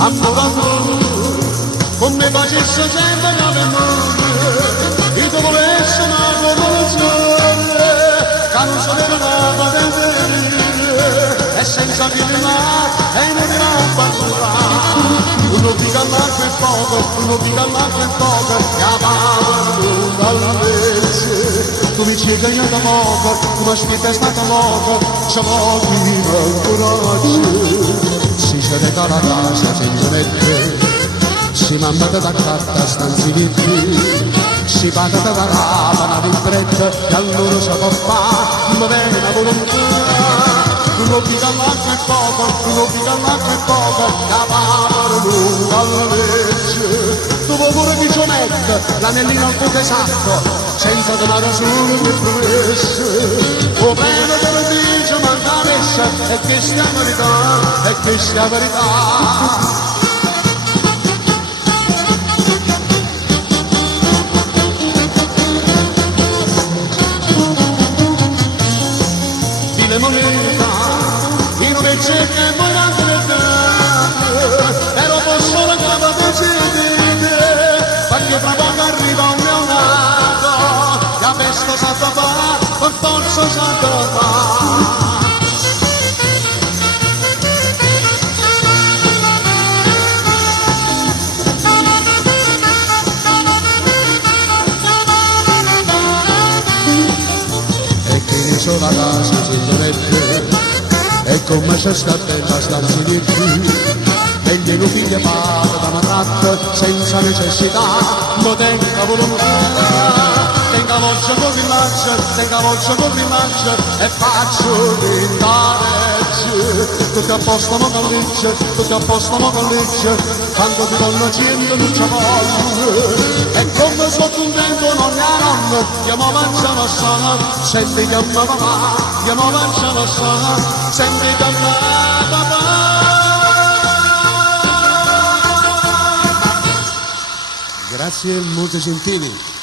ancora tu, come facesse sempre nove mondo, e tu volessi una rivoluzione, che non sapeva nada del venire, e senza finire e inutile abbandonare. Uno dica l'acqua e poco, uno dica l'acqua e poco, che amava dal mese. Tu mi chiedi io da poco, tu mi spieghi è stata poco, c'è poco coraggio. Si c'è la casa, senza mette, si mandata da carta, stanzi di più, si paga da carapa, di fretta, e allora si può fare, ma viene la volontà. Uno dica l'acqua e poco, uno dica l'acqua e poco, che amava dalla legge. Tu vuoi pure che ci mette l'anellino al punto esatto, senza donare solo le promesse. O bene te lo dice, ma la messa, e questa è la verità, e questa è la verità. Le moneta, in un invece che voi andate nel tempo, ero posso la cava decidere, perché fra poco arriva un neonato, che a pesca sa da fare, per forza sa da fare. La casa si mette e come c'è scattella stanzi di più e gli non figlia paga da una tratta senza necessità ma tenga volontà tenga voce con rilancio tenga voce con rilancio e faccio l'indaregge tutto a posto ma galliccia tutto a posto ma galliccia quando ti danno cento non c'è voglio e come sono contento non ne hanno chiamo mangiano sono senti che mamma papà chiamo mangiano sono senti che mamma papà. Grazie molto gentili.